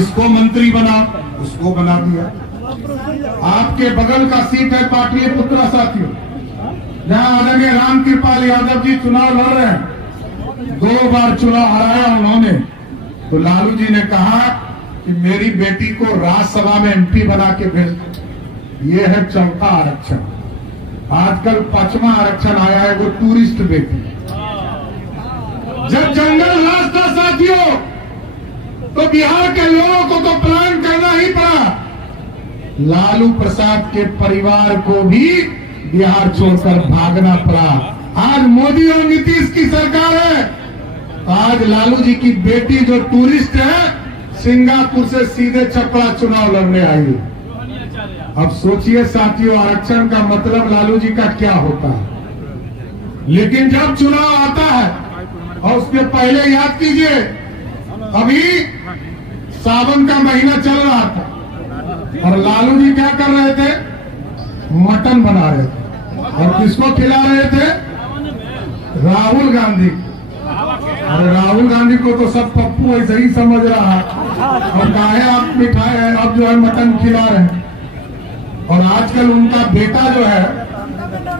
इसको मंत्री बना, उसको बना दिया। आपके बगल का सीट है पाटलिपुत्र साथियों, जहां आदरणीय राम कृपाल यादव जी चुनाव लड़ रहे हैं। 2 बार चुनाव हराया उन्होंने, तो लालू जी ने कहा कि मेरी बेटी को राज्यसभा में एमपी बना के भेज दो। ये है चौथा आरक्षण। आजकल 5वां आरक्षण आया है, वो टूरिस्ट बेटी। जब जंगल राज था साथियों, तो बिहार के लोगों को तो प्लान करना ही पड़ा। लालू प्रसाद के परिवार को भी बिहार छोड़कर भागना पड़ा। आज मोदी और नीतीश की सरकार है। आज लालू जी की बेटी जो टूरिस्ट है, सिंगापुर से सीधे छपरा चुनाव लड़ने आई। अब सोचिए साथियों, आरक्षण का मतलब लालू जी का क्या होता है। लेकिन जब चुनाव आता है, और उसके पहले याद कीजिए, अभी सावन का महीना चल रहा था और लालू जी क्या कर रहे थे? मटन बना रहे थे। और किसको खिला रहे थे? राहुल गांधी। और राहुल गांधी को तो सब पप्पू ऐसे ही समझ रहा है, और काहे आप मिठाई है, अब जो है मटन खिला रहे हैं। और आजकल उनका बेटा जो है,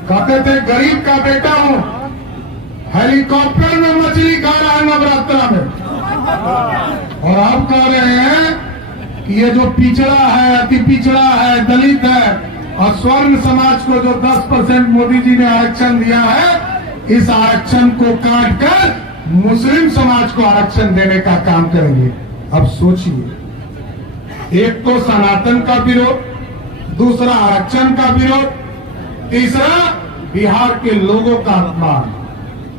कहते थे गरीब का बेटा हूं, हेलीकॉप्टर में मछली खा रहा है नवरात्रा में। और आप कह रहे हैं कि ये जो पिछड़ा है, अति पिछड़ा है, दलित है, और स्वर्ण समाज को जो 10% मोदी जी ने आरक्षण दिया है, इस आरक्षण को काट कर मुस्लिम समाज को आरक्षण देने का काम करेंगे। अब सोचिए, एक तो सनातन का विरोध, दूसरा आरक्षण का विरोध, तीसरा बिहार के लोगों का अपमान।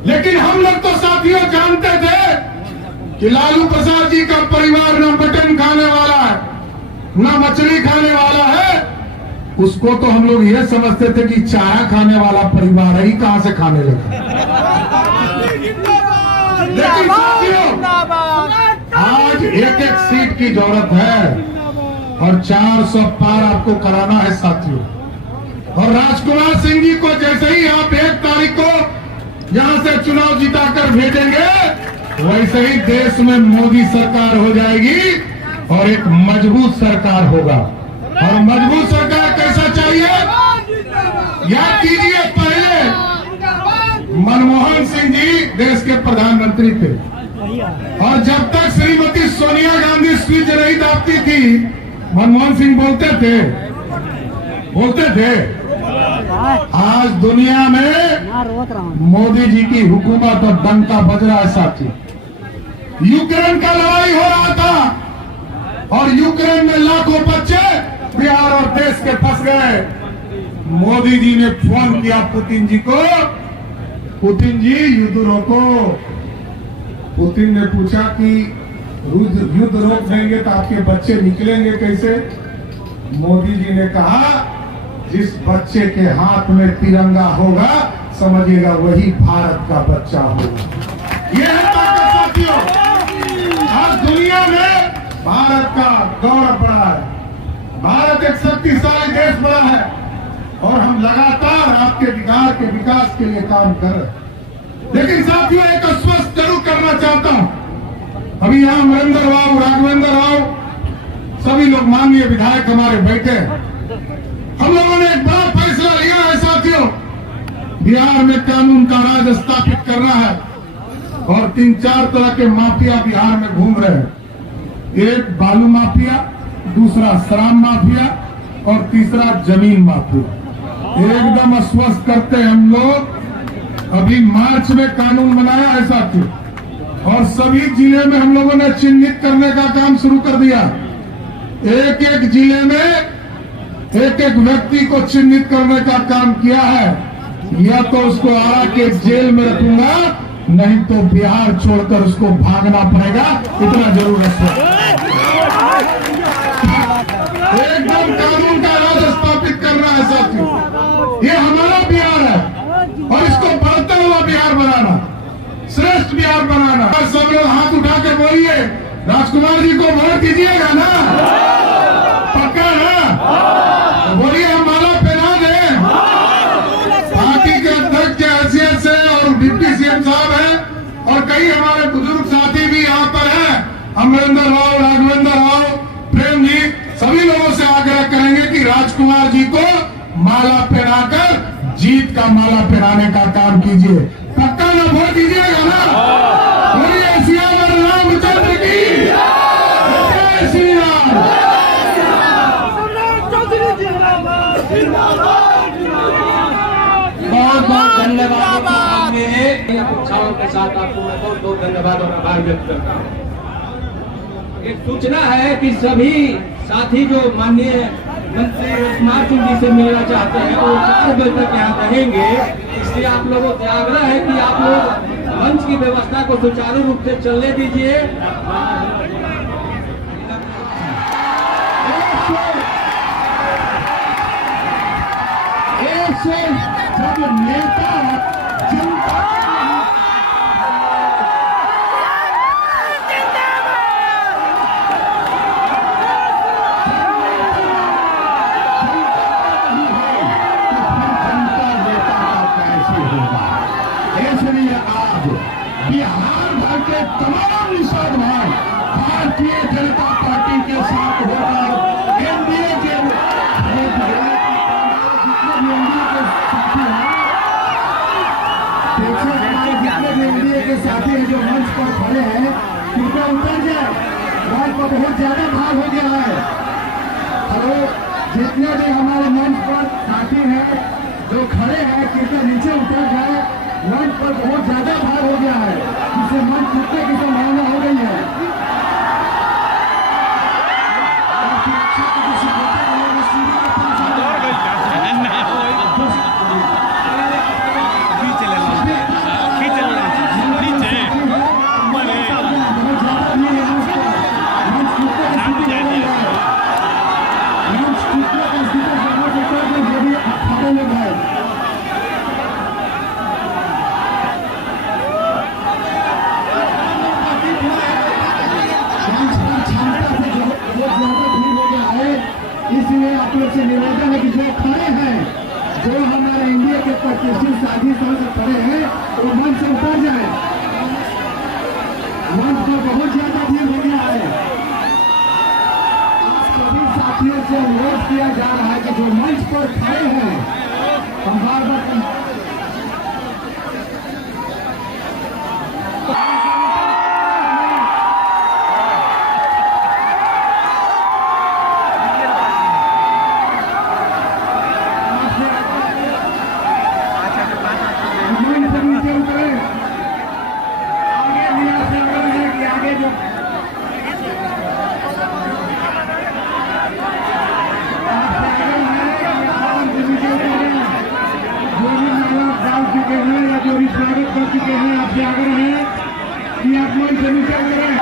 लेकिन हम लोग तो साथियों जानते थे कि लालू प्रसाद जी का परिवार न मटन खाने वाला है, न मछली खाने वाला है। उसको तो हम लोग ये समझते थे कि चाय खाने वाला परिवार है, ही कहां से खाने लगा। लेकिन साथियों, आज एक सीट की जरूरत है और 400 पार आपको कराना है साथियों। और राजकुमार सिंह जी को जैसे ही आप 1 तारीख को यहां से चुनाव जिताकर भेजेंगे, वैसे ही देश में मोदी सरकार हो जाएगी और एक मजबूत सरकार होगा। और मजबूत सरकार कैसा चाहिए? याद कीजिए, पहले मनमोहन सिंह जी देश के प्रधानमंत्री थे, और जब तक श्रीमती सोनिया गांधी स्पीच नहीं दाबती थी, मनमोहन सिंह बोलते थे। आज दुनिया में मोदी जी की हुकूमत और डंका बज रहा है साथी। यूक्रेन का लड़ाई हो रहा था और यूक्रेन में लाखों बच्चे बिहार और देश के फंस गए। मोदी जी ने फोन किया पुतिन जी को, पुतिन जी युद्ध रोको। पुतिन ने पूछा कि युद्ध रोक देंगे तो आपके बच्चे निकलेंगे कैसे? मोदी जी ने कहा, जिस बच्चे के हाथ में तिरंगा होगा, समझिएगा वही भारत का बच्चा होगा। यह है ताकत साथियों। आज दुनिया में भारत का गौरव बढ़ा है, भारत एक शक्तिशाली देश बना है, और हम लगातार आपके बिहार के विकास के लिए काम कर रहे हैं। लेकिन साथियों, एक स्पष्ट जरूर करना चाहता हूं। अभी यहाँ अमरेंद्र राव, राघवेंद्र राव, सभी लोग माननीय विधायक हमारे बैठे हैं। हम लोगों ने एक बड़ा फैसला लिया है साथियों, बिहार में कानून का राज स्थापित करना है। और 3-4 तरह के माफिया बिहार में घूम रहे हैं। एक बालू माफिया, दूसरा शराब माफिया, और तीसरा जमीन माफिया। एकदम अस्वस्थ करते हैं हम लोग। अभी मार्च में कानून बनाया है साथियों, और सभी जिले में हम लोगों ने चिन्हित करने का काम शुरू कर दिया। एक एक जिले में एक एक व्यक्ति को चिन्हित करने का काम किया है। या तो उसको आरा के जेल में रखूंगा, नहीं तो बिहार छोड़कर उसको भागना पड़ेगा, इतना जरूर है। एकदम कानून का राज स्थापित करना है साथियों। ये हमारा बिहार है, और इसको बढ़ता हुआ बिहार बनाना, श्रेष्ठ बिहार बनाना। सब लोग हाथ उठा के बोलिए, राजकुमार जी को वोट दीजिएगा ना? पक्का ना? बोलिए, हम माला पहना दें। पार्टी के अध्यक्ष के हैसियत से, और डिप्टी सीएम साहब हैं, और कई हमारे बुजुर्ग साथी भी यहाँ पर हैं, अमरेंद्र राव, राघवेंद्र राव, राजकुमार जी को माला पहनाकर जीत का माला पहनाने का काम कीजिए। पक्का ना वोट दीजिएगा ना? बोलिए सियावर रामचंद्र की जय श्री राम। बहुत बहुत धन्यवाद। अपेक्षाओं के साथ आपको मैं बहुत बहुत धन्यवाद और आभार व्यक्त करता हूँ। एक सूचना है कि सभी साथी जो माननीय मंत्री कुमार सिंह जी से मिलना चाहते हैं वो 4 बजे तक यहाँ रहेंगे। इसलिए आप लोगों से आग्रह है कि आप लोग मंच की व्यवस्था को सुचारू रूप से चलने दीजिए। जब नेता जनता बिहार भर के तमाम निषाद भाई भारतीय जनता पार्टी के साथ होकर एनडीए के एनडीए के साथी जो मंच पर खड़े हैं कृपया उतर जाए। मंच पर बहुत ज्यादा भाग हो गया है। हेलो, जितने भी हमारे मंच पर साथी हैं जो खड़े हैं कृपया नीचे उतर जाए। मंच पर बहुत ज्यादा भार हो गया है, जिससे मंच टूटने की संभावना हो गई है। इसलिए आप लोग से निवेदन है कि जो खड़े हैं, जो हमारे इंडिया के प्रतिष्ठित साथी से खड़े हैं वो मंच से उतर जाए। मंच पर बहुत ज्यादा भीड़ हो गया है। आप सभी साथियों से अनुरोध किया जा रहा है कि जो मंच पर खड़े हैं हम बार बार जो भी स्वागत कर चुके हैं आपसे आग्रह है कि आप मंच से नीचे उतरें।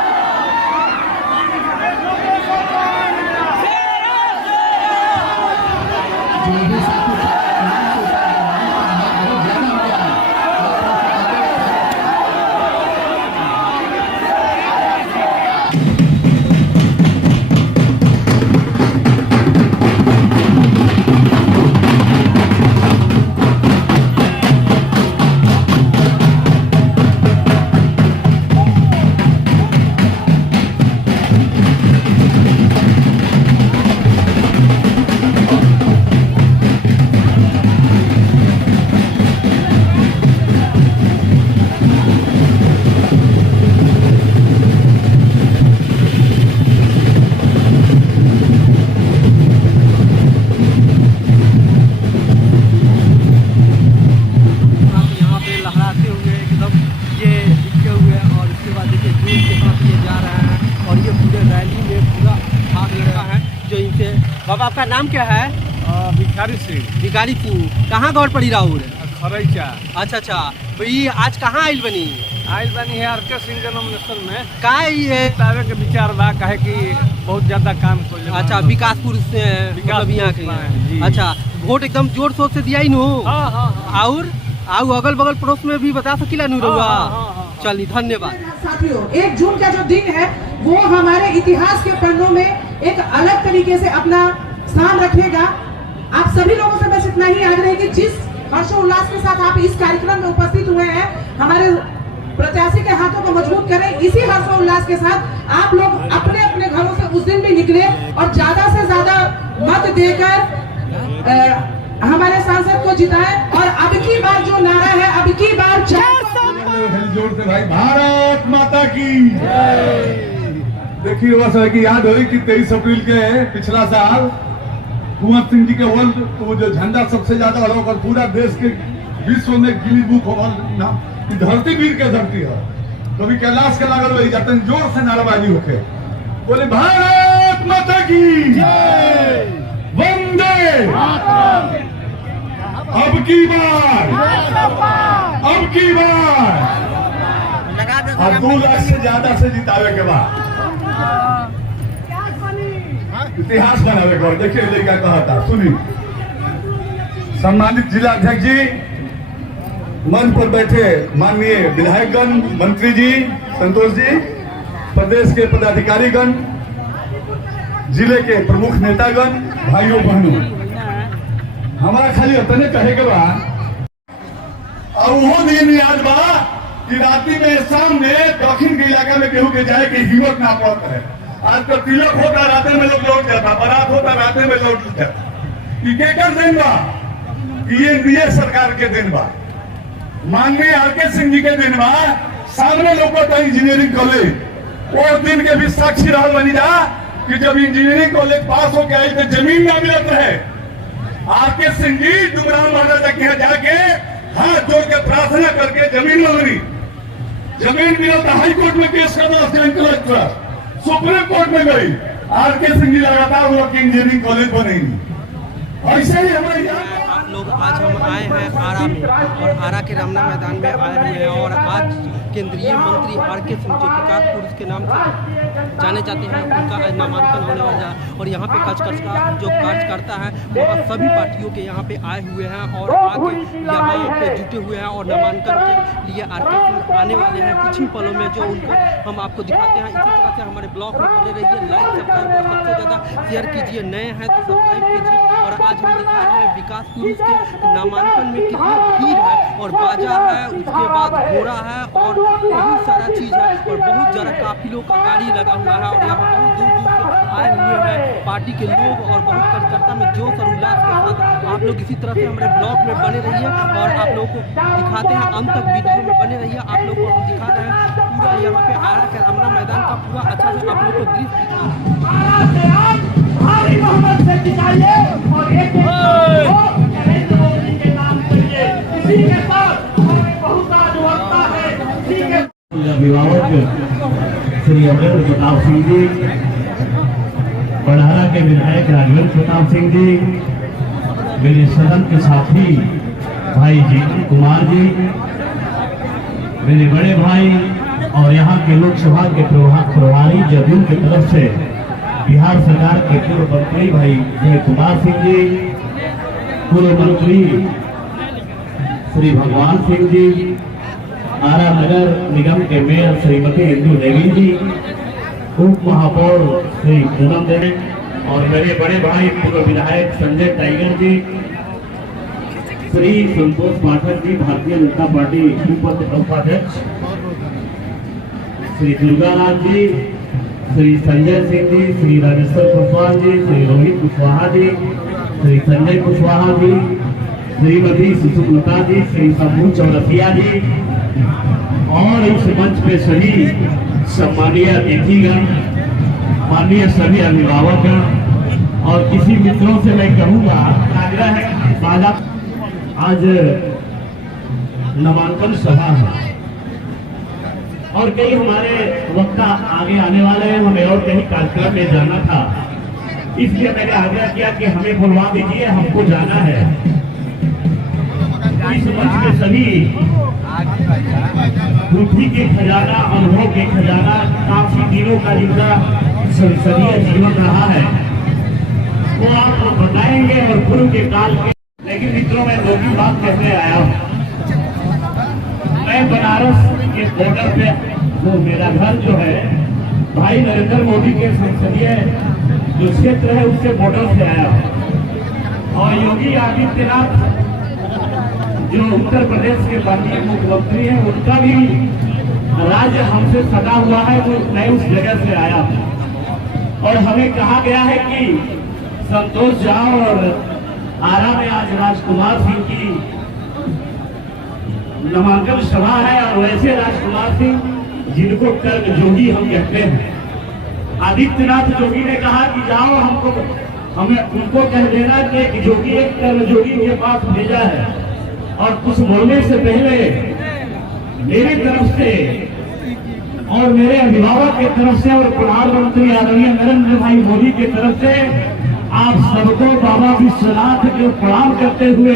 बाबा आपका नाम क्या है? भिखारी सिंह। भिखारी सिंह। कहाँ गौर पड़ी राहुल? खरैचा। अच्छा अच्छा, तो ये आज कहाँ आइल बनी? आइल बनी है आर के सिंह के नॉमिनेशन में। का ये तावे के विचार बा कहे कि बहुत ज्यादा काम कर। अच्छा, विकासपुर से मतलब यहाँ के। अच्छा, वोट एकदम जोर शोर से दिया ही नो? और अगल बगल पड़ोस में भी बता सकीला नु रहुआ? चलिए, धन्यवाद। साथियों, 1 जून का जो दिन है वो हमारे इतिहास के पन्नों में एक अलग तरीके से अपना स्थान रखेगा। आप सभी लोगों से बस इतना ही आग्रह है कि जिस हर्षोल्लास के साथ आप इस कार्यक्रम में उपस्थित हुए हैं, हमारे प्रत्याशी के हाथों को मजबूत करें। इसी हर्षोल्लास के साथ आप लोग अपने अपने घरों से उस दिन भी निकले और ज्यादा से ज्यादा मत देकर हमारे सांसद को जिताएं और अब की बार जो नारा है, अब की बार जोर से भाई, भारत माता की। देखिए वह समय की याद हुई कि 23 अप्रैल के पिछला साल कुंवर सिंह जी के वर्ल्ड तो जो झंडा सबसे ज्यादा हड़ो और पूरा देश के विश्व में गिनीज बुक हो ना, धरती वीर के धरती है। कभी कैलाश के लागल वही जाते हैं, जोर से नाराबाजी होके बोले भारत माता की वंदे। अब की बार और 2 लाख से ज्यादा से जितावे के बाद इतिहास बनावे के बाद। देखिए लड़का कहा था, सुनी। सम्मानित जिला अध्यक्ष जी, मंच पर बैठे माननीय विधायकगण, मंत्री जी, संतोष जी, प्रदेश के पदाधिकारीगण, जिले के प्रमुख नेतागण, भाइयों बहनों, हमारा खाली उतने कहे के बाद और वो दिन याद बा कि रात्रि में शाम में दक्षिण के इलाका में केहू के जाए की हिम्मत ना पड़ता है। आज तो तिलक होता रात में लोग लौट जाता, बारात होता रात में लौट जाता। केकर दिन बा कि ये एनडीए सरकार के दिन बा, माननीय आरके सिंह जी के दिन बा। सामने लोग का इंजीनियरिंग कॉलेज वो दिन के भी साक्षी रहा बनी जा कि जब इंजीनियरिंग कॉलेज पास होके आई तो जमीन ना मिलत रहे। आरके सिंह जी डुमराव महाराजा के यहाँ जाके हाथ जोड़ के प्रार्थना करके जमीन मिली। जमीन मिला तो हाई कोर्ट में केस करना, सुप्रीम कोर्ट में गई। आरके सिंह जी लगातार लोग इंजीनियरिंग कॉलेज बनेगी। ऐसे ही हमारे आप लोग आज हम आए हैं आरा में और आरा के रामना मैदान में आए हुए हैं और आज केंद्रीय मंत्री आरके सिंह जो विकास पुरुष के नाम से जाने जाते हैं, उनका आज नामांकन होने वाला है। और यहाँ पे कचकच का जो कार्यकर्ता है वह सभी पार्टियों के यहाँ पे आए हुए हैं और आके यहाँ पे जुटे हुए हैं और नामांकन के लिए आरके सिंह आने वाले हैं कुछ ही पलों में, जो उनको हम आपको दिखाते हैं। इसी तरह से हमारे ब्लॉग में बने रहिए, लाइक सब्सक्राइब और सबसे ज़्यादा शेयर कीजिए, नए हैं तो सब्सक्राइब कीजिए। और आज हम दिखा रहे हैं विकास पुरुष के नामांकन में कितनी भीड़ है और बाजार है, उसके बाद घोड़ा है और बहुत सारा चीज है और बहुत ज़्यादा काफिलों का गाड़ी लगा हुआ है और यहाँ बहुत दूर दूर से आए हुए हैं पार्टी के लोग और बहुत कार्यकर्ता में जोश और उल्लास के साथ। आप लोग इसी तरह से हमारे ब्लॉग में बने रहिए और आप लोगों को दिखाते हैं, अंत तक वीडियो में बने रहिए। आप लोग को हम दिखा रहे हैं पूरा यहाँ पे आरा के रामना मैदान का पूरा अच्छा से आप लोग को दृश्य अभिभावक श्री अमरेंद्र प्रताप सिंह जी, बढ़ारा के विधायक राघवेंद्र प्रताप सिंह जी, मेरे सदन के साथी भाई जीवन कुमार जी, मेरे बड़े भाई और यहाँ के लोकसभा के प्रभारी जदयू की तरफ से बिहार सरकार के पूर्व मंत्री भाई जय कुमार सिंह जी, पूर्व मंत्री श्री भगवान सिंह जी, आरा नगर निगम के मेयर श्रीमती इंदू देवी जी, उप महापौर श्री पूनम देवी और मेरे बड़े भाई पूर्व विधायक संजय टाइगर जी, श्री संतोष पाठक जी, भारतीय जनता पार्टी उपाध्यक्ष श्री दुर्गाराम जी, श्री संजय सिंह जी, श्री राजेश्वर कुशवाहा जी, श्री रोहित कुशवाहा जी, श्री संजय कुशवाहा जी, श्रीमती सुषुप्लता जी, श्री शंभू चौरसिया जी और इस मंच पे सभी सम्मानीय अतिथिगण, माननीय सभी अभिभावक और किसी मित्रों से मैं कहूँगा आग्रह है, आज नामांकन सभा है और कई हमारे वक्ता आगे आने वाले हैं, हमें और कहीं कार्यक्रम में जाना था, इसलिए मैंने आग्रह किया कि हमें बुलवा दीजिए, हमको जाना है। इस मंच में सभी बुद्धि के खजाना, अनुभव के खजाना, काफी दिनों का जिनका संसदीय जीवन रहा है वो आप बताएंगे और पूर्व के काल के। लेकिन मित्रों मैं दो की बात कहने आया हूँ। मैं बनारस के बॉर्डर पे वो मेरा घर जो है भाई नरेंद्र मोदी के संसदीय जो क्षेत्र है उसके बॉर्डर से आया हूँ और योगी आदित्यनाथ जो उत्तर प्रदेश के माननीय मुख्यमंत्री हैं उनका भी राज्य हमसे सटा हुआ है, वो मैं उस जगह से आया हूँ और हमें कहा गया है कि संतोष जाओ और आरा में आज राजकुमार सिंह की नामांकन सभा है और वैसे राजकुमार सिंह जिनको कर्म जोगी हम कहते हैं। आदित्यनाथ जोगी ने कहा कि जाओ हमें उनको कह देना कि एक जोगी एक कर्म जोगी के पास भेजा है और कुछ बोलने से पहले मेरी तरफ से और मेरे अभिभावक के तरफ से और प्रधानमंत्री आदरणीय नरेंद्र भाई मोदी के तरफ से आप सबको बाबा विश्वनाथ को प्रणाम करते हुए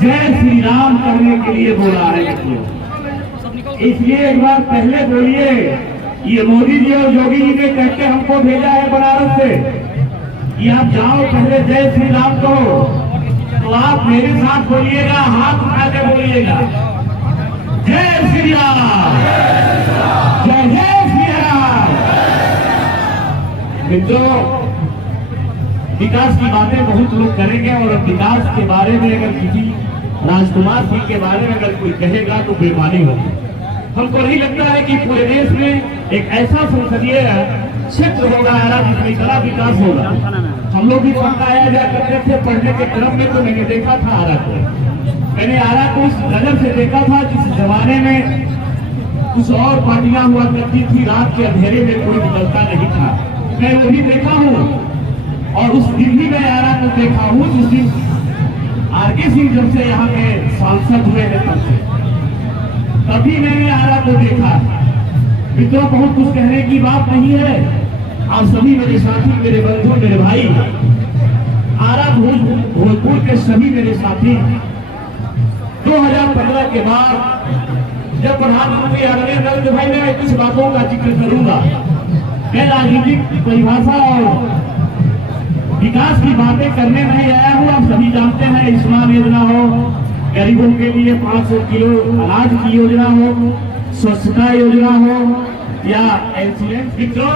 जय श्री राम कहने के लिए बोला है। इसलिए एक बार पहले बोलिए, ये मोदी जी और योगी जी ने कहकर हमको भेजा है बनारस से कि आप जाओ पहले जय श्री राम कहो, तो आप मेरे साथ बोलिएगा, हाथ उठा के बोलिएगा, जय श्री राम, जय जय श्री राम। मित्रों, विकास की बातें बहुत लोग करेंगे और विकास के बारे में अगर किसी राजकुमार सिंह के बारे में अगर कोई कहेगा तो बेईमानी होगी। हमको नहीं लगता है कि पूरे देश में एक ऐसा संसदीय क्षेत्र होगा आरा जिसमें इतना विकास होगा। हम लोग भी पढ़ना आया जा करते थे, पढ़ने के क्रम में तो मैंने देखा था आरा को, मैंने आरा को उस नजर से देखा था जिस जमाने में कुछ और पार्टियां हुआ करती थी, रात के अंधेरे में कोई निकलता नहीं था। मैं वो भी देखा हूँ और उस दिन भी मैं आरा को देखा हूँ जिस दिन आरके सिंह जब से यहाँ के सांसद हुए हैं तभी मैंने आरा को देखा। मित्रों, बहुत कुछ कहने की बात नहीं है। आप सभी मेरे साथी, मेरे बंधु, मेरे भाई, आरा भोजपुर के सभी मेरे साथी 2015 के बाद जब प्रधानमंत्री आदरणीय नरेंद्र भाई ने कुछ बातों का जिक्र करूंगा, मैं राजनीतिक परिभाषा और विकास की बातें करने नहीं आया हूँ। आप सभी जानते हैं, आयुष्मान योजना हो, गरीबों के लिए 500 किलो अनाज की योजना हो, स्वच्छता योजना हो या इंश्योरेंस। मित्रों,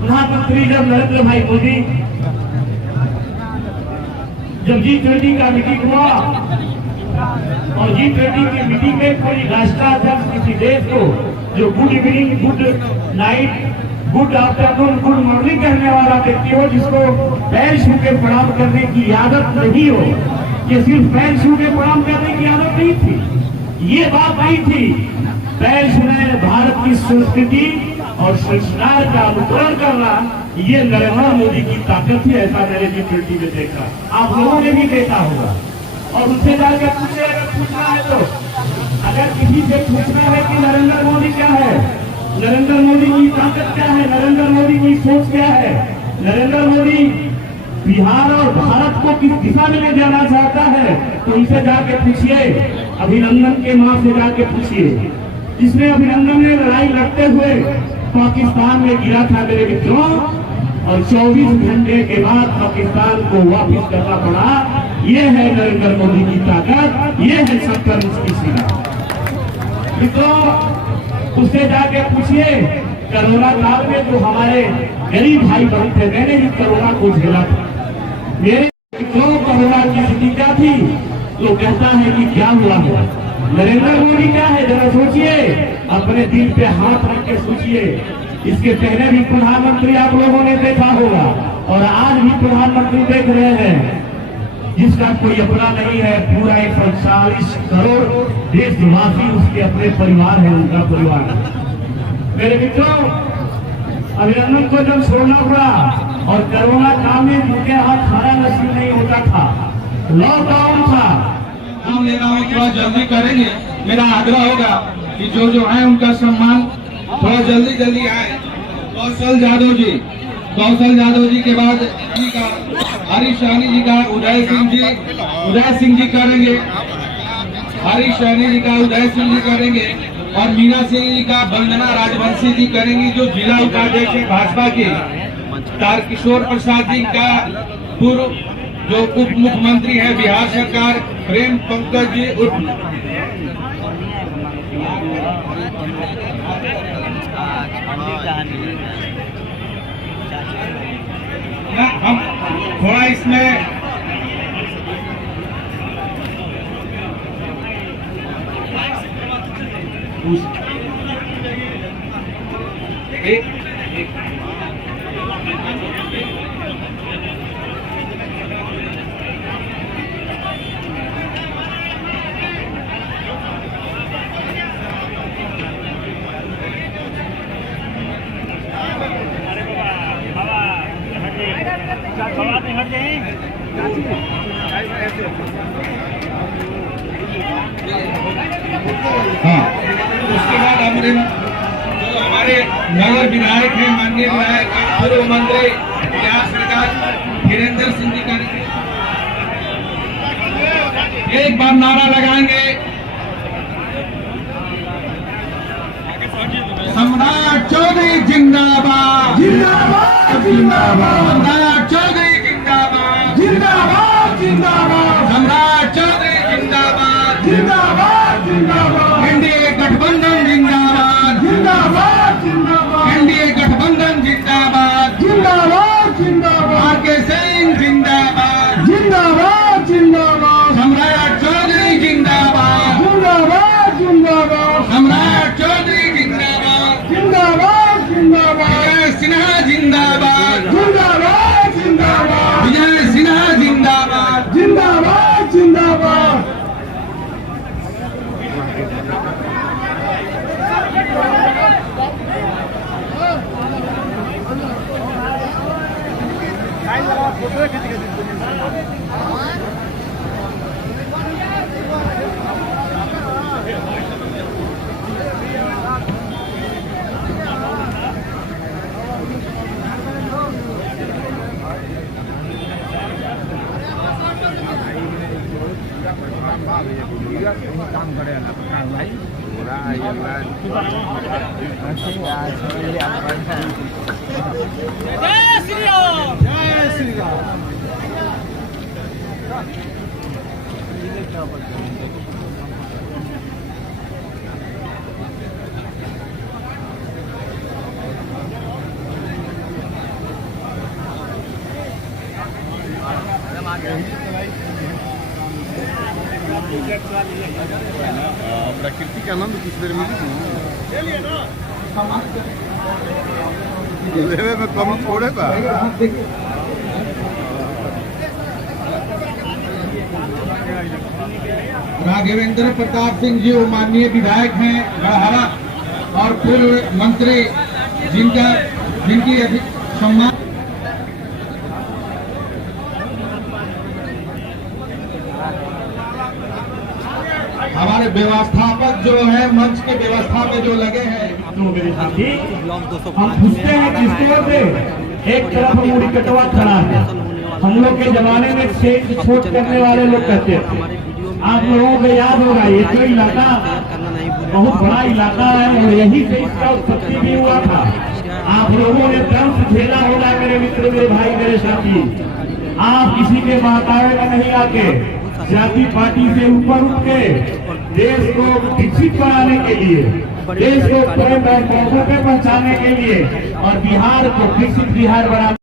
प्रधानमंत्री जब नरेंद्र भाई मोदी जब G20 का मीटिंग हुआ और G20 की मीटिंग में कोई राष्ट्राध्यक्ष किसी देश को जो good evening, good night, good afternoon, good morning कहने वाला व्यक्ति हो, जिसको पैर छू के प्रणाम करने की आदत नहीं हो, ये सिर्फ पैर छू के प्रणाम करने की आदत नहीं थी, ये बात नहीं थी। पैर छूने, भारत की संस्कृति और संस्कार का अनुकरण करना, ये नरेंद्र मोदी की ताकत ही। ऐसा मैंने G20 में देखा, आप लोगों ने भी देखा होगा। और उससे जाकर पूछे, अगर पूछना है तो, अगर किसी से पूछना है कि नरेंद्र मोदी क्या है, नरेंद्र मोदी की ताकत क्या है, नरेंद्र मोदी की सोच क्या है, नरेंद्र मोदी बिहार और भारत को किस दिशा में ले जाना चाहता है, तो उनसे जाके पूछिए, अभिनंदन के मां से जाके पूछिए, जिसमें अभिनंदन ने लड़ाई लड़ते हुए पाकिस्तान में गिरा था मेरे मित्रों, और 24 घंटे के बाद पाकिस्तान को वापस करना पड़ा। ये है नरेंद्र मोदी की ताकत, ये है सबकर उसकी सीना। मित्रों, उससे जाके पूछिए, कोरोना काल में जो हमारे गरीब भाई बहन थे, मैंने भी कोरोना को झेला था। मेरे मित्रों, कोरोना की स्थिति क्या थी? लोग कहता है कि क्या हुआ है, नरेंद्र मोदी क्या है, जरा सोचिए, अपने दिल पे हाथ रख के सोचिए। इसके पहले भी प्रधानमंत्री आप लोगों ने देखा होगा और आज भी प्रधानमंत्री देख रहे हैं, जिसका कोई अपना नहीं है। पूरा 140 करोड़ देशवासी उसके अपने परिवार है, उनका परिवार। मेरे मित्रों, अभिनंदन को जब छोड़ना पड़ा और कोरोना काल में उनके हाथ खाना नसीब नहीं होता था, लॉकडाउन था। नाम ले रहा हूँ, थोड़ा जल्दी करेंगे। मेरा आग्रह होगा कि जो है उनका सम्मान थोड़ा जल्दी आए। कौशल यादव जी के बाद हरीश सहनी जी का उदय सिंह जी करेंगे, हरीश सहनी जी का उदय सिंह जी करेंगे और मीना सिंह जी का वंदना राजवंशी जी करेंगी, जो जिला उपाध्यक्ष है भाजपा के। तारकिशोर प्रसाद जी का पूर्व जो उप मुख्यमंत्री है बिहार सरकार, प्रेम पंकज जी हम थोड़ा इसमें हाँ, उसके बाद हमारे जो हमारे नगर विधायक हैं, माननीय विधायक पूर्व मंत्री इतिहास विकास वीरेंद्र सिंह जी का एक बार नारा लगाएंगे, सम्राट चौधरी जिंदाबाद जिंदाबाद जिंदाबाद सम्राट चौधरी जिंदाबाद जिंदाबाद जिंदाबाद सम्राट चौधरी जिंदाबाद जिंदाबाद जिंदाबाद एनडीए गठबंधन जिंदाबाद जिंदाबाद जिंदाबाद एनडीए गठबंधन जिंदाबाद जिंदाबाद जिंदाबाद आरके सिंह जिंदाबाद जिंदाबाद जिंदाबाद सम्राट चौधरी जिंदाबाद जिंदाबाद जिंदाबाद सम्राट चौधरी जिंदाबाद जिंदाबाद जिंदाबाद विजय सिन्हा जिंदाबाद जिंदाबाद जिंदाबाद विजय सिन्हा जिंदाबाद जिंदाबाद जिंदाबाद प्रकृति का आनंद कुछ देर मिली लेवे में कमी थोड़े बा। राघवेंद्र प्रताप सिंह जी वो माननीय विधायक हैं गढ़हरा और पूर्व मंत्री जिनकी सम्मान हमारे व्यवस्थापक जो है मंच के व्यवस्था में जो लगे हैं मेरे साथी ब्लॉक 205 हम पूछते हैं किसको से एक तरफ मुड़ी कटवा खड़ा है। हम लोग के जमाने में छेद छोट करने वाले लोग कहते थे। आप लोगों को याद होगा ये जो इलाका बहुत बड़ा इलाका है और यही से इसका उत्पत्ति भी हुआ था। आप लोगों ने दर्द झेला होगा मेरे मित्र, मेरे भाई, मेरे साथी। आप किसी के बहकावे का नहीं आके जाति पार्टी से ऊपर उठ के देश को विकसित बनाने के लिए, देश को बड़े पैमाने पे पहुंचाने के लिए और बिहार को विकसित बिहार बनाने